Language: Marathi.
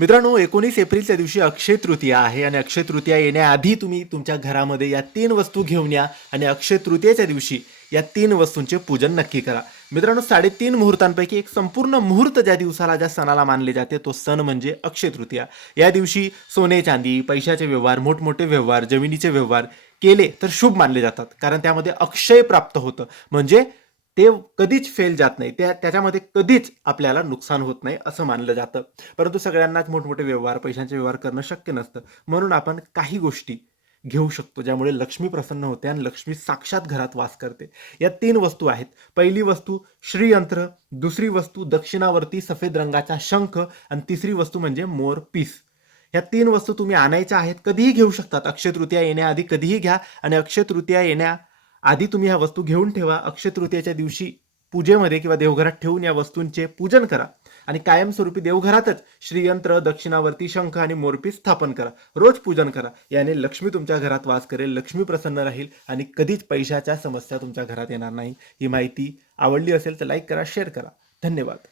मित्रांनो, 19 एप्रिलच्या दिवशी अक्षय तृतीया आहे आणि अक्षय तृतीया येण्याआधी तुम्ही तुमच्या घरामध्ये या 3 वस्तू घेऊन या आणि अक्षय तृतीयेच्या दिवशी या 3 वस्तूंचे पूजन नक्की करा. मित्रांनो, 3.5 मुहूर्तांपैकी एक संपूर्ण मुहूर्त ज्या दिवसाला, ज्या सणाला मानले जाते, तो सण म्हणजे अक्षय तृतीया. या दिवशी सोने चांदी, पैशाचे व्यवहार, मोठमोठे व्यवहार, जमिनीचे व्यवहार केले तर शुभ मानले जातात. कारण त्यामध्ये अक्षय प्राप्त होतं. म्हणजे ते कधीच फेल जात नाही, त्याच्यामध्ये कधीच आपल्याला नुकसान होत नाही असं मानलं जातं. परंतु सगळ्यांनाच मोठमोठे व्यवहार, पैशांचे व्यवहार करणं शक्य नसतं. म्हणून आपण काही गोष्टी घेऊ शकतो ज्यामुळे लक्ष्मी प्रसन्न होते आणि लक्ष्मी साक्षात घरात वास करते. या 3 वस्तू आहेत. पहिली वस्तू श्रीयंत्र, दुसरी वस्तू दक्षिणावर्ती सफेद रंगाचा शंख आणि तिसरी वस्तू म्हणजे मोरपीस. ह्या 3 वस्तू तुम्ही आणायच्या आहेत. कधीही घेऊ शकतात. अक्षय तृतीया येण्याआधी कधीही घ्या आणि अक्षय तृतीया येण्याआधी तुम्ही ह्या वस्तू घेऊन ठेवा. अक्षय तृतीयेच्या दिवशी पूजेमध्ये किंवा देवघरात ठेवून या वस्तूंचे पूजन करा आणि कायमस्वरूपी देवघरातच श्रीयंत्र, दक्षिणावर्ती शंख आणि मोरपीस स्थापन करा. रोज पूजन करा. याने लक्ष्मी तुमच्या घरात वास करेल, लक्ष्मी प्रसन्न राहील आणि कधीच पैशाच्या समस्या तुमच्या घरात येणार नाही. ही माहिती आवडली असेल तर लाईक करा, शेअर करा. धन्यवाद.